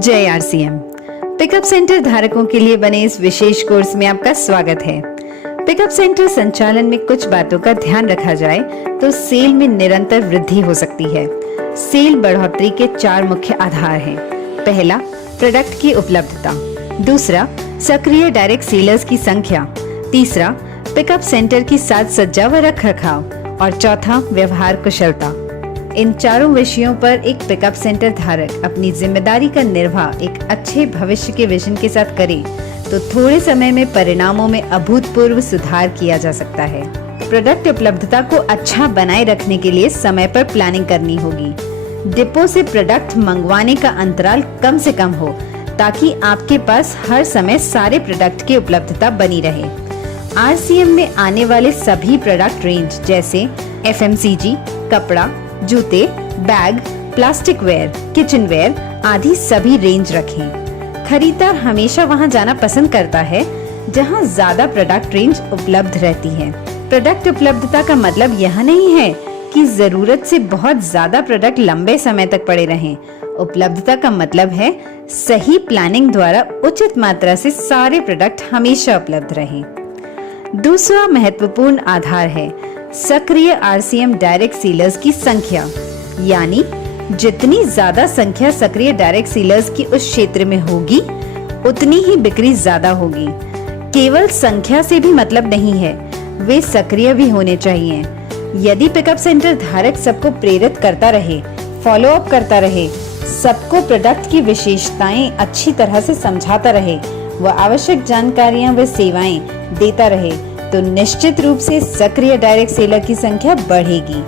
जय RCM. Pickup centre धारकों के लिए बने इस विशेष कोर्स में आपका स्वागत है। पिकअप सेंटर संचालन में कुछ बातों का ध्यान रखा जाए तो सेल में निरंतर वृद्धि हो सकती है। सेल बढ़ोतरी के 4 मुख्य आधार हैं। पहला, प्रोडक्ट की उपलब्धता। दूसरा, सक्रिय डायरेक्ट सेलर्स की संख्या। तीसरा, पिकअप सेंटर की साज सज्जा व रखरखाव। और चौथा, व्यवहार कुशलता। इन चारों विषयों पर एक पिकअप सेंटर धारक अपनी जिम्मेदारी का निर्वाह एक अच्छे भविष्य के विजन के साथ करे तो थोड़े समय में परिणामों में अभूतपूर्व सुधार किया जा सकता है। प्रोडक्ट उपलब्धता को अच्छा बनाए रखने के लिए समय पर प्लानिंग करनी होगी। डिपो से प्रोडक्ट मंगवाने का अंतराल कम से कम हो ताकि आपके पास हर समय सारे प्रोडक्ट की उपलब्धता बनी रहे। आरसीएम में आने वाले सभी प्रोडक्ट रेंज जैसे एफएमसीजी, कपड़ा, जूते, bag, plastic ware, kitchen ware आदि सभी रेंज रखें। खरीदार हमेशा वहां जाना पसंद करता है जहां ज्यादा प्रोडक्ट रेंज उपलब्ध रहती है। प्रोडक्ट उपलब्धता का मतलब यह नहीं है कि जरूरत से बहुत ज्यादा प्रोडक्ट लंबे समय तक पड़े रहें। उपलब्धता का मतलब है सही प्लानिंग द्वारा उचित मात्रा से सारे प्रोडक्ट हमेशा उपलब्ध रहें। दूसरा महत्वपूर्ण आधार है सक्रिय आरसीएम डायरेक्ट सेलर्स की संख्या, यानी जितनी ज्यादा संख्या सक्रिय डायरेक्ट सेलर्स की उस क्षेत्र में होगी उतनी ही बिक्री ज्यादा होगी। केवल संख्या से भी मतलब नहीं है, वे सक्रिय भी होने चाहिए। यदि पिकअप सेंटर धारक सबको प्रेरित करता रहे, फॉलो अप करता रहे, सबको प्रोडक्ट की विशेषताएं अच्छी तरह से समझाता रहे व आवश्यक जानकारियां व सेवाएं देता रहे तो निश्चित रूप से सक्रिय डायरेक्ट सेलर की संख्या बढ़ेगी।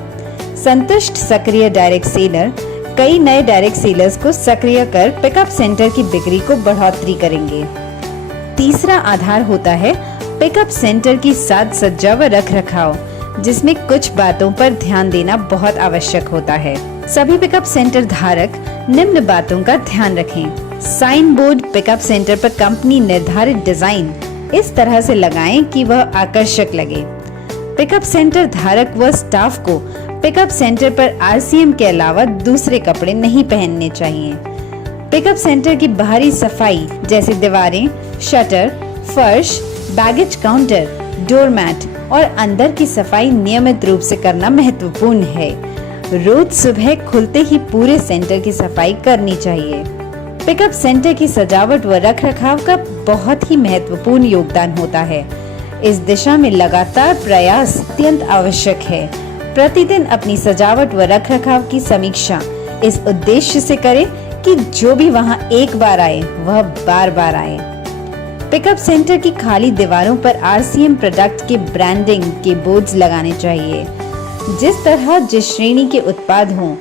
संतुष्ट सक्रिय डायरेक्ट सेलर कई नए डायरेक्ट सेलर्स को सक्रिय कर पिकअप सेंटर की बिक्री को बढ़ोतरी करेंगे। तीसरा आधार होता है पिकअप सेंटर की साज सज्जा व रखरखाव, जिसमें कुछ बातों पर ध्यान देना बहुत आवश्यक होता है। सभी पिकअप सेंटर धारक निम्न बातों का ध्यान रखें। साइन बोर्ड पिकअप सेंटर पर कंपनी निर्धारित डिजाइन इस तरह से लगाएं कि वह आकर्षक लगे। पिकअप सेंटर धारक व स्टाफ को पिकअप सेंटर पर आरसीएम के अलावा दूसरे कपड़े नहीं पहनने चाहिए। पिकअप सेंटर की बाहरी सफाई जैसे दीवारें, शटर, फर्श, बैगेज काउंटर, डोरमैट और अंदर की सफाई नियमित रूप से करना महत्वपूर्ण है। रोज सुबह खुलते ही पूरे सेंटर की सफाई करनी चाहिए। पिकअप सेंटर की सजावट व रखरखाव का बहुत ही महत्वपूर्ण योगदान होता है। इस दिशा में लगातार प्रयास अत्यंत आवश्यक है। प्रतिदिन अपनी सजावट व रखरखाव की समीक्षा इस उद्देश्य से करें कि जो भी वहां एक बार आए वह बार बार आए। पिकअप सेंटर की खाली दीवारों पर आरसीएम प्रोडक्ट के ब्रांडिंग के बोर्ड्स लगाने चाहिए। जिस तरह जिस श्रेणी के उत्पाद हों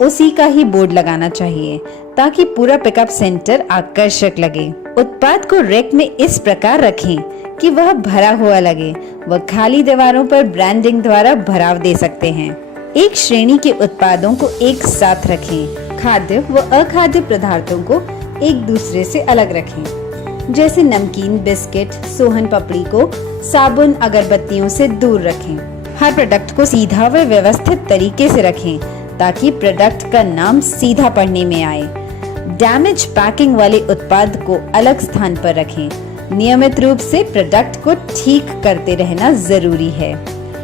उसी का ही बोर्ड लगाना चाहिए ताकि पूरा पिकअप सेंटर आकर्षक लगे। उत्पाद को रैक में इस प्रकार रखें कि वह भरा हुआ लगे व खाली दीवारों पर ब्रांडिंग द्वारा भराव दे सकते हैं। एक श्रेणी के उत्पादों को एक साथ रखें। खाद्य व अखाद्य पदार्थों को एक दूसरे से अलग रखें। जैसे नमकीन, बिस्किट, सोहन पापड़ी को साबुन, अगरबत्तियों से दूर रखें। हर प्रोडक्ट को सीधा व व्यवस्थित तरीके से रखें ताकि प्रोडक्ट का नाम सीधा पढ़ने में आए। डैमेज पैकिंग वाले उत्पाद को अलग स्थान पर रखें। नियमित रूप से प्रोडक्ट को ठीक करते रहना जरूरी है।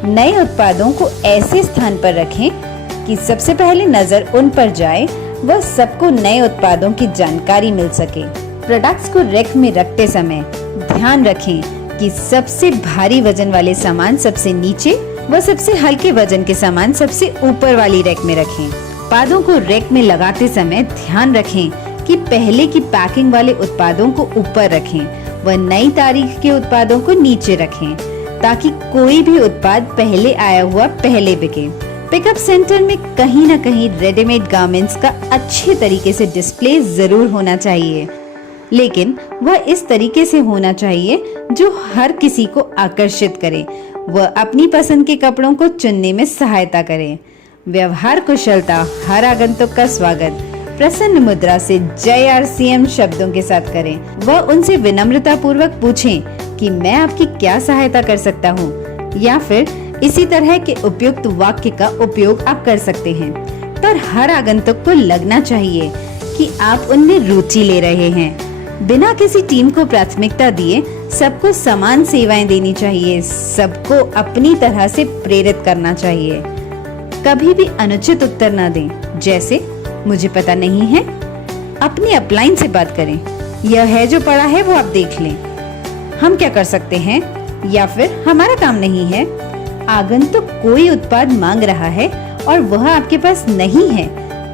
नए उत्पादों को ऐसे स्थान पर रखें कि सबसे पहले नजर उन पर जाए व सबको नए उत्पादों की जानकारी मिल सके। प्रोडक्ट्स को रैक में रखते समय ध्यान रखें कि सबसे भारी वजन वाले सामान सबसे नीचे व सबसे हल्के वजन के सामान सबसे ऊपर वाली रैक में रखें। उत्पादों को रैक में लगाते समय ध्यान रखें कि पहले की पैकिंग वाले उत्पादों को ऊपर रखें व नई तारीख के उत्पादों को नीचे रखें ताकि कोई भी उत्पाद पहले आया हुआ पहले बिके। पिकअप सेंटर में कहीं न कहीं रेडीमेड गारमेंट्स का अच्छे तरीके से डिस्प्ले जरूर होना चाहिए, लेकिन वह इस तरीके से होना चाहिए जो हर किसी को आकर्षित करे व अपनी पसंद के कपड़ों को चुनने में सहायता करे। व्यवहार कुशलता हर आगंतुक का स्वागत प्रसन्न मुद्रा से जय आरसीएम शब्दों के साथ करें व उनसे विनम्रता पूर्वक पूछें कि मैं आपकी क्या सहायता कर सकता हूँ, या फिर इसी तरह के उपयुक्त वाक्य का उपयोग आप कर सकते हैं। पर हर आगंतुक को लगना चाहिए कि कि आप उनमें रुचि ले रहे हैं। बिना किसी टीम को प्राथमिकता दिए सबको समान सेवाएं देनी चाहिए, सबको अपनी तरह से प्रेरित करना चाहिए। कभी भी अनुचित उत्तर न दें, जैसे मुझे पता नहीं है। अपनी अपलाइन से बात करें, यह है जो पड़ा है वो आप देख लें, हम क्या कर सकते हैं, या फिर हमारा काम नहीं है। आगंतुक कोई उत्पाद मांग रहा है और वह आपके पास नहीं है,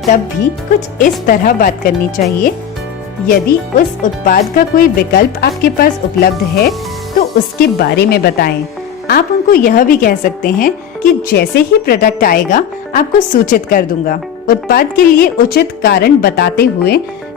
तब भी कुछ इस तरह बात करनी चाहिए, यदि उस उत्पाद का कोई विकल्प आपके पास उपलब्ध है तो उसके बारे में बताएं। आप उनको यह भी कह सकते हैं कि जैसे ही प्रोडक्ट आएगा आपको सूचित कर दूंगा। उत्पाद के लिए उचित कारण बताते हुए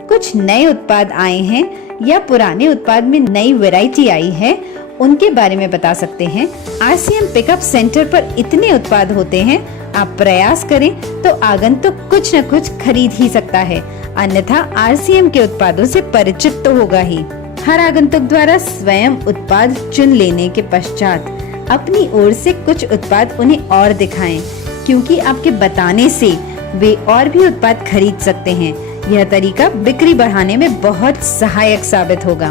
कुछ नए उत्पाद आए हैं या पुराने उत्पाद में नई वैरायटी आई है, उनके बारे में बता सकते हैं। RCM पिकअप सेंटर पर इतने उत्पाद होते हैं, आप प्रयास करें तो आगंतुक कुछ न कुछ खरीद ही सकता है, अन्यथा RCM के उत्पादों से परिचित तो होगा ही। हर आगंतुक द्वारा स्वयं उत्पाद चुन लेने के पश्चात अपनी ओर से कुछ उत्पाद उन्हें और दिखाएं, क्योंकि आपके बताने से वे और भी उत्पाद खरीद सकते हैं। यह तरीका बिक्री बढ़ाने में बहुत सहायक साबित होगा।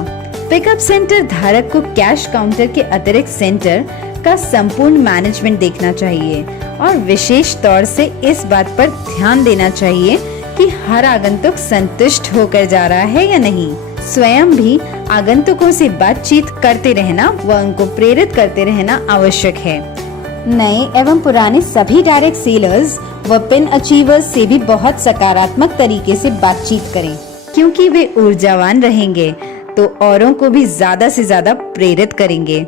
पिकअप सेंटर धारक को कैश काउंटर के अतिरिक्त सेंटर का संपूर्ण मैनेजमेंट देखना चाहिए और विशेष तौर से इस बात पर ध्यान देना चाहिए कि हर आगंतुक संतुष्ट होकर जा रहा है या नहीं। स्वयं भी आगंतुकों से बातचीत करते रहना व उनको प्रेरित करते रहना आवश्यक है। नए एवं पुराने सभी डायरेक्ट सेलर्स व पिन अचीवर्स से भी बहुत सकारात्मक तरीके से बातचीत करें, क्योंकि वे ऊर्जावान रहेंगे तो औरों को भी ज्यादा से ज्यादा प्रेरित करेंगे।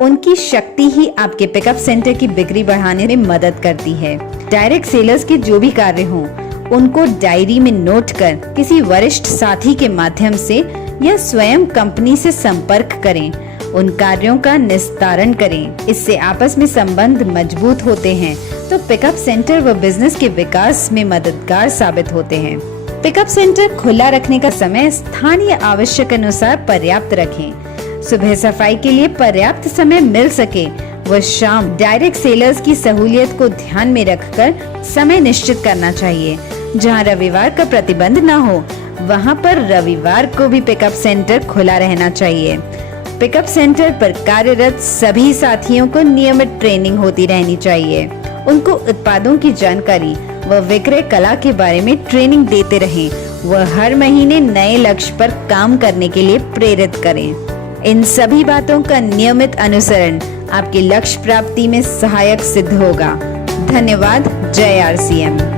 उनकी शक्ति ही आपके पिकअप सेंटर की बिक्री बढ़ाने में मदद करती है। डायरेक्ट सेलर्स के जो भी कार्य हों, उनको डायरी में नोट कर किसी वरिष्ठ साथी के माध्यम से या स्वयं कंपनी से संपर्क करें, उन कार्यों का निस्तारण करें। इससे आपस में संबंध मजबूत होते हैं तो पिकअप सेंटर व बिजनेस के विकास में मददगार साबित होते हैं। पिकअप सेंटर खुला रखने का समय स्थानीय आवश्यक अनुसार पर्याप्त रखें। सुबह सफाई के लिए पर्याप्त समय मिल सके व शाम डायरेक्ट सेलर्स की सहूलियत को ध्यान में रखकर समय निश्चित करना चाहिए। जहां रविवार का प्रतिबंध न हो, वहां पर रविवार को भी पिकअप सेंटर खुला रहना चाहिए। पिकअप सेंटर पर कार्यरत सभी साथियों को नियमित ट्रेनिंग होती रहनी चाहिए। उनको उत्पादों की जानकारी व विक्रय कला के बारे में ट्रेनिंग देते रहें व हर महीने नए लक्ष्य पर काम करने के लिए प्रेरित करें। इन सभी बातों का नियमित अनुसरण आपके लक्ष्य प्राप्ति में सहायक सिद्ध होगा। धन्यवाद। जय RCM।